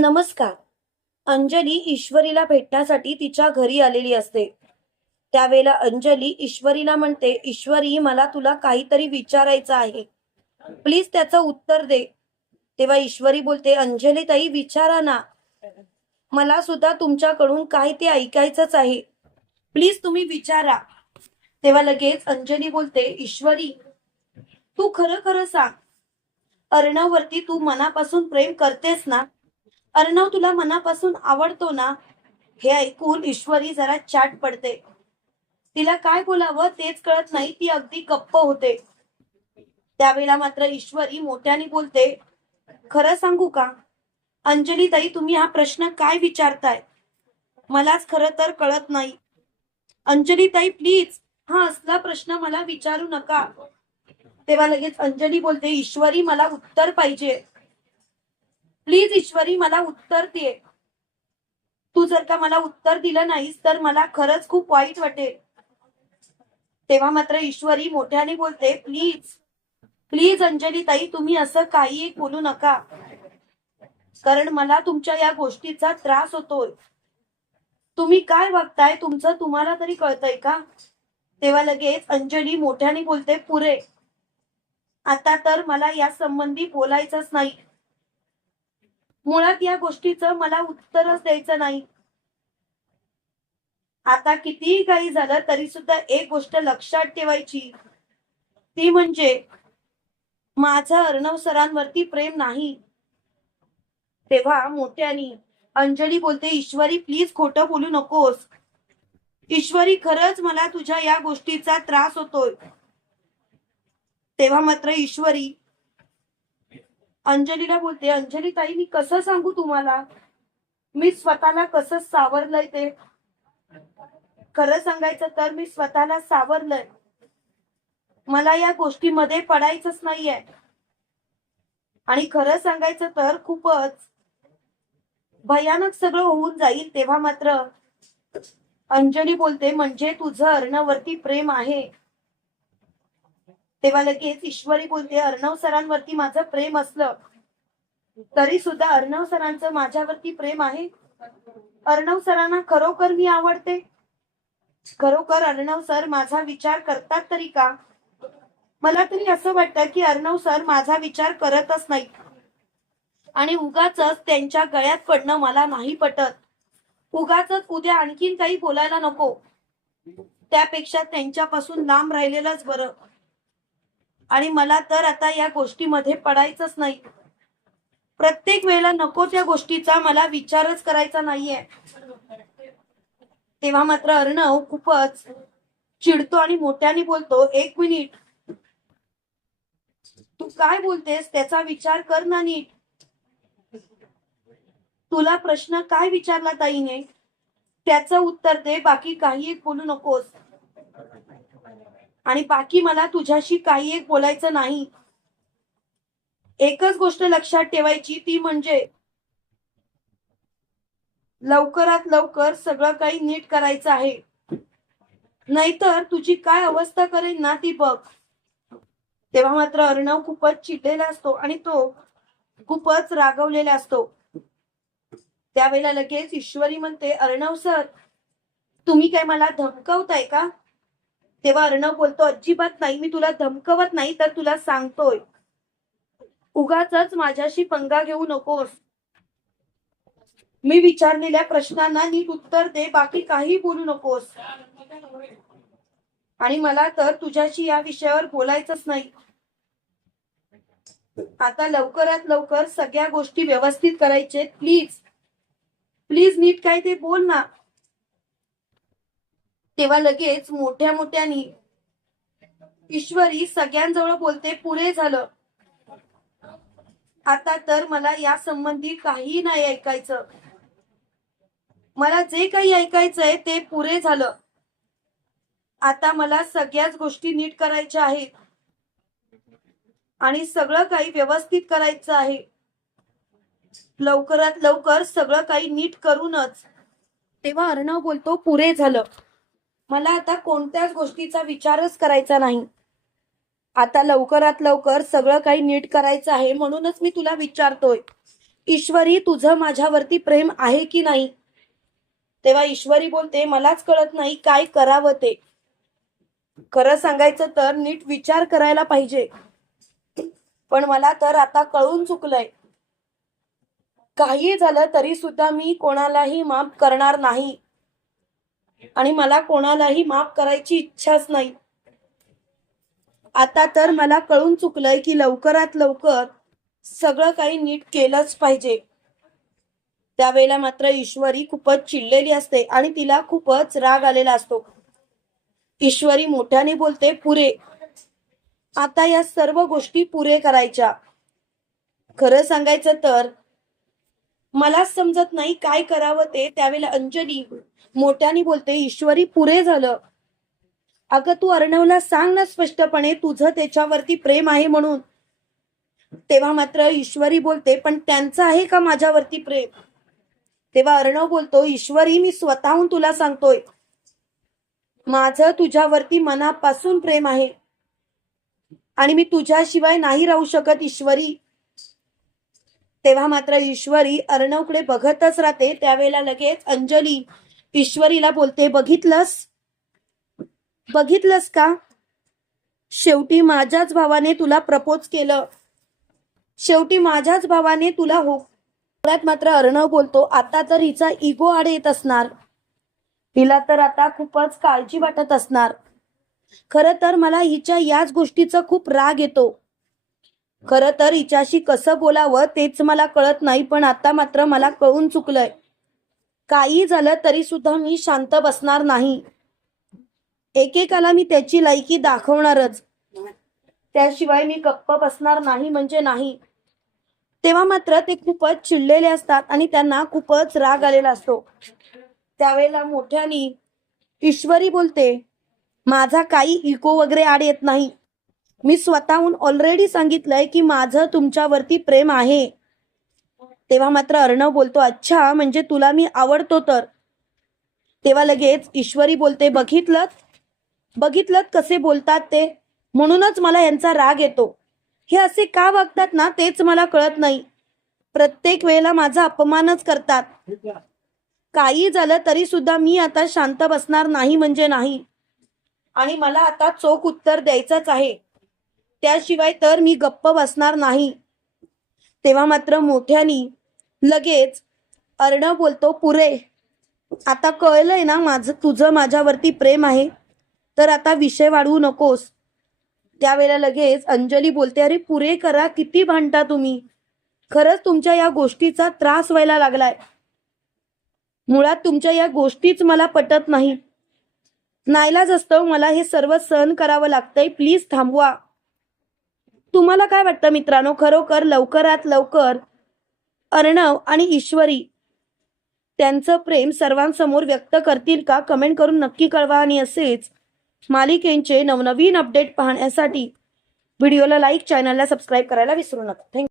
नमस्कार. अंजली ईश्वरीला भेटण्यासाठी तिच्या घरी आलेली असते. त्यावेळेला अंजली ईश्वरीला म्हणते ईश्वरी मला तुला काहीतरी विचारायचं आहे. प्लीज त्याचं उत्तर दे. तेव्हा ईश्वरी बोलते अंजली ताई विचारा ना. मला सुद्धा तुमच्याकडून काही ते ऐकायचंच आहे. प्लीज तुम्ही विचारा. तेव्हा लगेच अंजली बोलते ईश्वरी तू खरं खरं सांग. अर्णवरती तू मनापासून प्रेम करतेस ना अर्णव तुला मनापासून आवडतो ना? हे ऐकून ईश्वरी जरा चाट पडते. तिला काय बोलावं तेच कळत नाही ती अगदी गप्प होते. त्यावेळेला मात्र ईश्वरी मोठ्याने बोलते खरं सांगू का? अंजली ताई तुम्ही हा प्रश्न काय विचारताय? मलाच खरं तर कळत नाही. अंजली ताई प्लीज हा असला प्रश्न मला विचारू नका. तेव्हा लगेच अंजली बोलते ईश्वरी मला उत्तर पाहिजे. प्लीज ईश्वरी मला उत्तर दे. तू जर का मला उत्तर दिलं नाहीस तर मला खरंच खूप वाईट वाटेल. तेव्हा मात्र ईश्वरी मोठ्याने बोलते प्लीज प्लीज अंजली ताई तुम्ही असं काही बोलू नका. कारण मला तुमच्या या गोष्टीचा त्रास होतोय. तुम्ही काय बघताय तुमचं तुम्हाला तरी कळतंय का? तेव्हा लगेच अंजली मोठ्याने बोलते पुरे. आता तर मला या संबंधी बोलायचंच नाही. मुळात या गोष्टीचं मला उत्तरच द्यायचं नाही. आता कितीही काही झालं तरी सुद्धा एक गोष्ट लक्षात ठेवायची. ती म्हणजे माझं अर्णव सरांवरती प्रेम नाही. तेव्हा मोठ्यानी अंजली बोलते ईश्वरी प्लीज खोटं बोलू नकोस. ईश्वरी खरंच मला तुझ्या या गोष्टीचा त्रास होतोय. तेव्हा मात्र ईश्वरी अंजलीला बोलते अंजली ताई मी कसं सांगू तुम्हाला? मी स्वतःला कसं सावरलंय ते? खरं सांगायचं तर मी स्वतःला सावरलंय. मला या गोष्टीमध्ये पडायचंच नाहीये. आणि खरं सांगायचं तर खूपच भयानक सगळं होऊन जाईल तेव्हा मात्र अंजली बोलते म्हणजे तुझं अर्णवरती प्रेम आहे. तेव्हा लगेच ईश्वरी बोलते अर्णव सरांवरती माझं प्रेम असलं तरी सुद्धा अर्णव सरांचं माझ्यावरती प्रेम आहे. अर्णव सरांना खरोखर मी आवडते. खरोखर अर्णव सर माझा विचार करतात तरी का? मला तरी असं वाटतं की अर्णव सर माझा विचार करतच नाही. आणि उगाच त्यांच्या गळ्यात पडणं मला नाही पटत. उगाच उद्या आणखीन काही बोलायला नको. त्यापेक्षा त्यांच्यापासून लांब राहिलेलंच बरं. आणि मला तर आता या गोष्टीमध्ये पडायचंच नाही. प्रत्येक वेळेला नको त्या गोष्टीचा मला विचारच करायचा नाहीये. तेव्हा मात्र अर्णव खूपच चिडतो आणि मोठ्याने बोलतो एक मिनिट. तू काय बोलतेस? त्याचा विचार कर ना नीट. तुला प्रश्न काय विचारला ताईने? त्याचं उत्तर दे बाकी काही बोलू नकोस. आणि बाकी मला तुझ्याशी काही एक बोलायचं नाही. एकच गोष्ट लक्षात ठेवायची ती म्हणजे लवकरात लवकर सगळं काही नीट करायचं आहे. नाहीतर तुझी काय अवस्था करेल ना ती बघ. तेव्हा मात्र अर्णव खूपच चिडलेला असतो आणि तो खूपच रागवलेला असतो. त्यावेळेला लगेच ईश्वरी म्हणते अर्णव सर तुम्ही काय मला धमकवताय का? तेव्हा अर्णव बोलतो अजिबात नाही मी तुला धमकवत नाही तर तुला सांगतोय. उगाच माझ्याशी पंगा घेऊ नकोस. मी विचारलेल्या प्रश्नांना नीट उत्तर दे बाकी काही बोलू नकोस. आणि मला तर तुझ्याशी या विषयावर बोलायचंच नाही. आता लवकरात लवकर सगळ्या गोष्टी व्यवस्थित करायचे. प्लीज प्लीज नीट काय ते बोल ना. तेव्हा लगेच मोठ्या मोठ्यानी ईश्वरी सगळ्यांजवळ बोलते पुरे झालं. आता तर मला या संबंधी काही नाही ऐकायचं. मला जे काही ऐकायचंय ते पुरे झालं. आता मला सगळ्याच गोष्टी नीट करायच्या आहेत. आणि सगळं काही व्यवस्थित करायचं आहे. लवकरात लवकर सगळं काही नीट करूनच. तेव्हा अर्णव बोलतो पुरे झालं. मला आता कोणत्याच गोष्टीचा विचारच करायचा नाही. आता लवकरात लवकर सगळं काही नीट करायचं आहे म्हणूनच मी तुला विचारतोय. ईश्वरी तुझं माझ्यावरती प्रेम आहे की नाही? तेव्हा ईश्वरी बोलते मलाच कळत नाही काय करावं ते. खरं सांगायचं तर नीट विचार करायला पाहिजे. पण मला तर आता कळून चुकलंय. काही झालं तरी सुद्धा मी कोणालाही माफ करणार नाही. आणि मला कोणालाही माफ करायची इच्छाच नाही. आता तर मला कळून चुकलंय की लवकरात लवकर सगळं काही नीट केलंच पाहिजे. त्यावेळेला मात्र ईश्वरी खूपच चिडलेली असते आणि तिला खूपच राग आलेला असतो. ईश्वरी मोठ्याने बोलते पुरे आता या सर्व गोष्टी पुरे करायच्या. खरं सांगायचं तर मला समजत नाही काय करावं ते. त्यावेळेला अंजली मोठ्याने बोलते ईश्वरी पुरे झालं. अगं तू अर्णवला सांग ना स्पष्टपणे तुझं त्याच्यावरती प्रेम आहे म्हणून. तेव्हा मात्र ईश्वरी बोलते पण त्यांचं आहे का माझ्यावरती प्रेम? तेव्हा अर्णव बोलतो ईश्वरी मी स्वतःहून तुला सांगतोय. माझं तुझ्यावरती मनापासून प्रेम आहे. आणि मी तुझ्याशिवाय नाही राहू शकत ईश्वरी. तेव्हा मात्र ईश्वरी अर्णवकडे बघतच राहते. त्यावेळेला लगेच अंजली ईश्वरीला बोलते बघितलंस? बघितलंस का? शेवटी माझ्याच भावाने तुला प्रपोज केलं. शेवटी माझ्याच भावाने तुला हो मात्र अर्णव बोलतो आता तर हिचा इगो आड येत असणार. हिला तर आता खूपच काळजी वाटत असणार. खर तर मला हिच्या याच गोष्टीचा खूप राग येतो. खर तर हिच्याशी कसं बोलावं तेच मला कळत नाही पण आता मात्र मला कळून चुकलंय. काही झालं तरी सुद्धा मी शांत बसणार नाही. एकेकाला मी त्याची लायकी दाखवणारच. त्याशिवाय मी गप्प बसणार नाही म्हणजे नाही. तेव्हा मात्र ते खूपच चिडलेले असतात आणि त्यांना खूपच राग आलेला असतो. त्यावेळेला मोठ्यानी ईश्वरी बोलते माझा काही इको वगैरे आड येत नाही. मी स्वतःहून ऑलरेडी सांगितलंय की माझं तुमच्यावरती प्रेम आहे. तेव्हा मात्र अर्णव बोलतो अच्छा म्हणजे तुला मी आवडतो तर. तेव्हा लगेच ईश्वरी बोलते बघितलं बघितलं कसे बोलतात ते? म्हणूनच मला यांचा राग येतो. हे असे का वागतात ना तेच मला कळत नाही. प्रत्येक वेळेला माझा अपमानच करतात. काही झालं तरी सुद्धा मी आता शांत बसणार नाही म्हणजे नाही. आणि मला आता चोख उत्तर द्यायचंच आहे. त्याशिवाय तर मी गप्प बसणार नाही. तेव्हा मात्र मोठ्यानी लगेच अर्णव बोलतो पुरे आता कळलंय ना माझं तुझं माझ्यावरती प्रेम आहे तर आता विषय वाढवू नकोस. त्यावेळेला लगेच अंजली बोलते अरे पुरे करा किती भांडता तुम्ही? खरंच तुमच्या या गोष्टीचा त्रास व्हायला लागलाय. मुळात तुमच्या या गोष्टीच मला पटत नाही. नाईलाज असतं मला हे सर्व सहन करावं लागतंय प्लीज थांबवा. तुम्हाला काय वाटतं मित्रांनो? खरोखर लवकरात लवकर अर्णव आणि ईश्वरी त्यांचं प्रेम सर्वांसमोर व्यक्त करतील का? कमेंट करून नक्की कळवा. आणि असेच मालिकेंचे नवनवीन अपडेट पाहण्यासाठी व्हिडिओला लाईक चॅनलला सबस्क्राईब करायला विसरू नका. थँक्यू